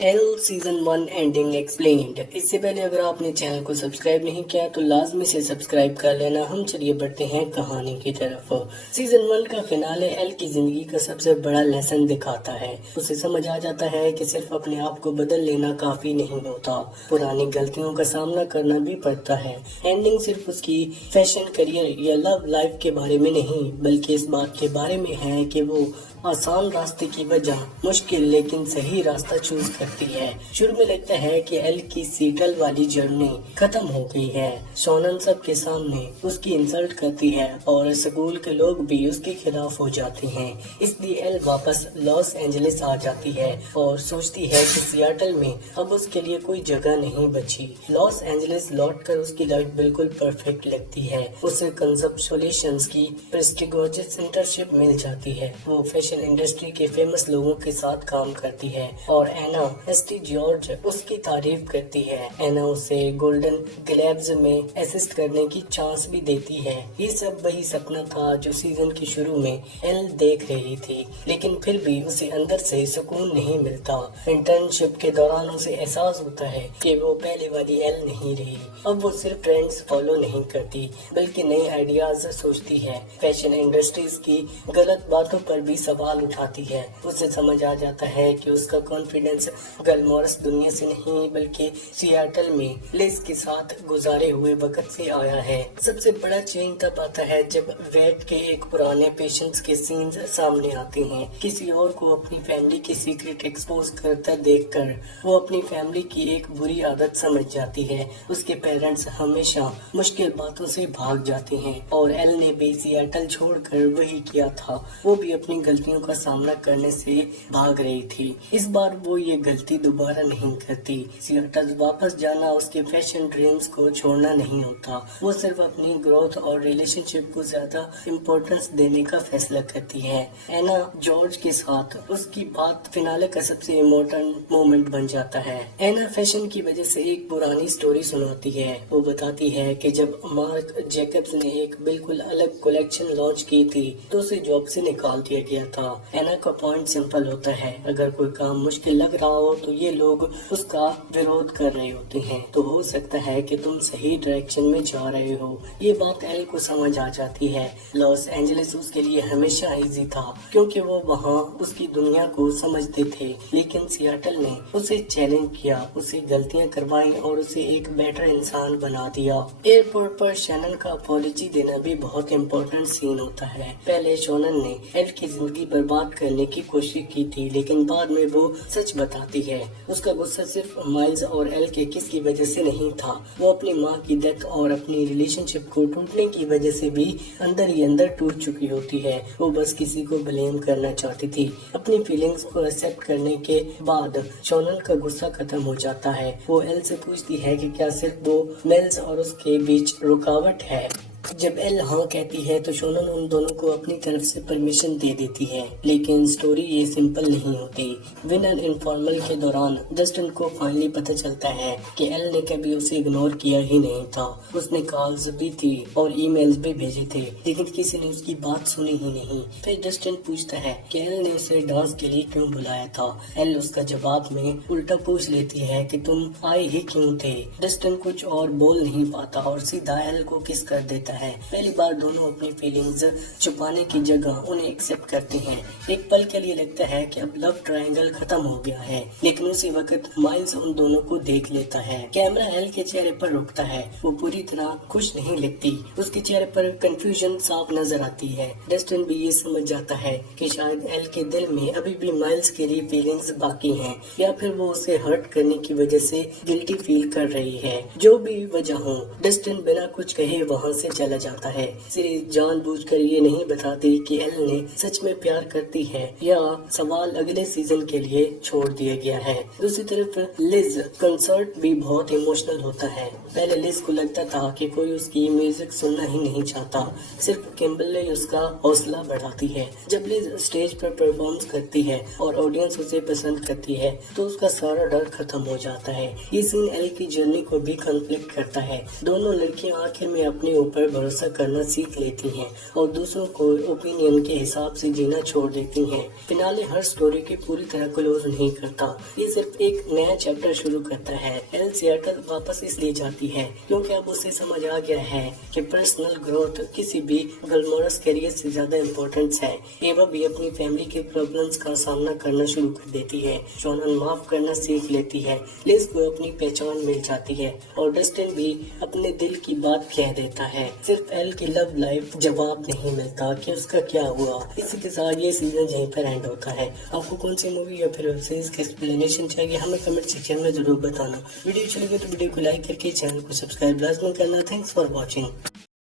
L season 1 ending explained. इससे पहले अगर आपने चैनल को सब्सक्राइब नहीं किया तो लाजमी से सब्सक्राइब कर लेना। हम चलिए बढ़ते हैं कहानी की तरफ। सीजन 1 का फिनाले एल की जिंदगी का सबसे बड़ा लेसन दिखाता है। उसे समझ आ जाता है कि सिर्फ अपने आप को बदल लेना काफी नहीं होता, पुरानी गलतियों का सामना करना भी पड़ता है। एंडिंग सिर्फ उसकी फैशन करियर या लव लाइफ के बारे में नहीं बल्कि इस बात के बारे में है कि वो आसान रास्ते की वजह मुश्किल लेकिन सही रास्ता चूज करती है। शुरू में लगता है कि एल की सीटल वाली जर्नी खत्म हो गई है। शोनन सबके सामने उसकी इंसल्ट करती है और स्कूल के लोग भी उसके खिलाफ हो जाते हैं। इसलिए एल वापस लॉस एंजलिस आ जाती है और सोचती है कि सियाटल में अब उसके लिए कोई जगह नहीं बची। लॉस एंजलिस लौटकर उसकी लाइफ बिल्कुल परफेक्ट लगती है। उसे कंसप्शुलेशंस की प्रेस्टिजियस इंटर्नशिप मिल जाती है। वो फैशन इंडस्ट्री के फेमस लोगों के साथ काम करती है और एना एसटी जॉर्ज उसकी तारीफ करती है। एना उसे गोल्डन ग्लोब्स में असिस्ट करने की चांस भी देती है। ये सब वही सपना था जो सीजन के शुरू में एल देख रही थी, लेकिन फिर भी उसे अंदर से सुकून नहीं मिलता। इंटर्नशिप के दौरान उसे एहसास होता है कि वो पहले वाली एल नहीं रही। अब वो सिर्फ ट्रेंड्स फॉलो नहीं करती बल्कि नए आइडियाज सोचती है। फैशन इंडस्ट्रीज की गलत बातों पर भी सवाल उठाती है। उसे समझ आ जाता है कि उसका कॉन्फिडेंस गलमोरस दुनिया से नहीं बल्कि सियाटल में लिज के साथ गुजारे हुए वक्त से आया है। सबसे बड़ा चेंज तब आता है जब वेट के एक पुराने पेशेंट्स के सीन्स सामने आते हैं। किसी और को अपनी फैमिली के सीक्रेट एक्सपोज करता देखकर वो अपनी फैमिली की एक बुरी आदत समझ जाती है। उसके पेरेंट्स हमेशा मुश्किल बातों से भाग जाते हैं और एल ने भी सियाटल छोड़कर वही किया था। वो भी अपनी गलतियों का सामना करने से भाग रही थी। इस बार वो ये गलती दोबारा नहीं करती। सियाटल वापस जाना उसके फैशन ड्रीम्स को छोड़ना नहीं होता। वो सिर्फ अपनी ग्रोथ और रिलेशनशिप को ज्यादा इम्पोर्टेंस देने का फैसला करती है। एना जॉर्ज के साथ उसकी बात फिनाले का सबसे इम्पोर्टेंट मोमेंट बन जाता है। एना फैशन की वजह से एक पुरानी स्टोरी सुनाती है। वो बताती है कि जब मार्क जैकब्स ने एक बिल्कुल अलग कलेक्शन लॉन्च की थी तो उसे जॉब से निकाल दिया गया था। एना का पॉइंट सिंपल होता है, अगर कोई काम मुश्किल लग रहा हो तो ये लोग उसका विरोध कर रहे होते हैं, तो हो सकता है कि तुम सही डायरेक्शन में जा रहे हो। ये बात एल को समझ आ जाती है। लॉस एंजलिस उसके लिए हमेशा इजी था क्योंकि वो वहाँ उसकी दुनिया को समझते थे, लेकिन सियाटल ने उसे चैलेंज किया, उसे गलतियाँ करवाई और उसे एक बेटर इंसान बना दिया। एयरपोर्ट पर शोनन का अपॉलॉजी देना भी बहुत इम्पोर्टेंट सीन होता है। पहले शोनन ने एल की जिंदगी बर्बाद करने की कोशिश की थी, लेकिन बाद में वो सच बताती है। उसका गुस्सा सिर्फ माइल्स और एल के किस की वजह से नहीं था, वो अपनी माँ की डेथ और अपनी रिलेशनशिप को टूटने की वजह से भी अंदर ही अंदर टूट चुकी होती है। वो बस किसी को ब्लेम करना चाहती थी। अपनी फीलिंग्स को एक्सेप्ट करने के बाद शोनन का गुस्सा खत्म हो जाता है। वो एल से पूछती है कि क्या सिर्फ वो मिल्स और उसके बीच रुकावट है। जब एल हाँ कहती है तो शोनन उन दोनों को अपनी तरफ से परमिशन दे देती है, लेकिन स्टोरी ये सिंपल नहीं होती। विनर इनफॉर्मल के दौरान जस्टिन को फाइनली पता चलता है कि एल ने कभी उसे इग्नोर किया ही नहीं था। उसने कॉल्स भी थी और ईमेल्स भी भेजे थे, लेकिन किसी ने उसकी बात सुनी ही नहीं। फिर जस्टिन पूछता है कि एल ने उसे डांस के लिए क्यों बुलाया था। एल उसका जवाब में उल्टा पूछ लेती है कि तुम आए ही क्यों थे। जस्टिन कुछ और बोल नहीं पाता और सीधा एल को किस कर देता है। पहली बार दोनों अपनी फीलिंग्स छुपाने की जगह उन्हें एक्सेप्ट करते हैं। एक पल के लिए लगता है कि अब लव ट्रायंगल खत्म हो गया है, लेकिन उसी वक्त माइल्स उन दोनों को देख लेता है। कैमरा एल के चेहरे पर रुकता है। वो पूरी तरह खुश नहीं लगती, उसके चेहरे पर कंफ्यूजन साफ नजर आती है। डस्टिन भी ये समझ जाता है कि शायद एल के दिल में अभी भी माइल्स के लिए फीलिंग्स बाकी हैं, या फिर वो उसे हर्ट करने की वजह से गिल्टी फील कर रही है। जो भी वजह हो, डस्टिन बिना कुछ कहे वहाँ से चला जाता है। सीरीज जानबूझकर ये नहीं बताती कि एल ने सच में प्यार करती है या सवाल अगले सीजन के लिए छोड़ दिया गया है। दूसरी तरफ लिज कंसर्ट भी बहुत इमोशनल होता है। पहले लिज को लगता था कि कोई उसकी म्यूजिक सुनना ही नहीं चाहता, सिर्फ किम्बरली उसका हौसला बढ़ाती है। जब लिज स्टेज पर परफॉर्म करती है और ऑडियंस उसे पसंद करती है तो उसका सारा डर खत्म हो जाता है। ये सीन एल की जर्नी को भी कॉन्फ्लिक्ट करता है। दोनों लड़कियां आखिर में अपने ऊपर पर भरोसा करना सीख लेती हैं और दूसरों को ओपिनियन के हिसाब से जीना छोड़ देती हैं। फिनाले हर स्टोरी की पूरी तरह क्लोज नहीं करता, ये सिर्फ एक नया चैप्टर शुरू करता है। एल सिएटल वापस इसलिए जाती है क्योंकि अब उसे समझ आ गया है कि पर्सनल ग्रोथ किसी भी ग्लैमरस कैरियर से ज्यादा इम्पोर्टेंट है। एवा भी अपनी फैमिली के प्रॉब्लम्स का सामना करना शुरू कर देती है। शोनन माफ करना सीख लेती है। लिज को अपनी पहचान मिल जाती है और डस्टिन भी अपने दिल की बात कह देता है। सिर्फ एल की लव लाइफ जवाब नहीं मिलता कि उसका क्या हुआ। इसी के साथ ये सीजन यहीं पर एंड होता है। आपको कौन सी मूवी या फिर वेब सीरीज की एक्सप्लेनेशन चाहिए हमें कमेंट सेक्शन में जरूर बताना। वीडियो चलेगी तो वीडियो को लाइक करके चैनल को सब्सक्राइब लाजमी करना। Thanks for watching.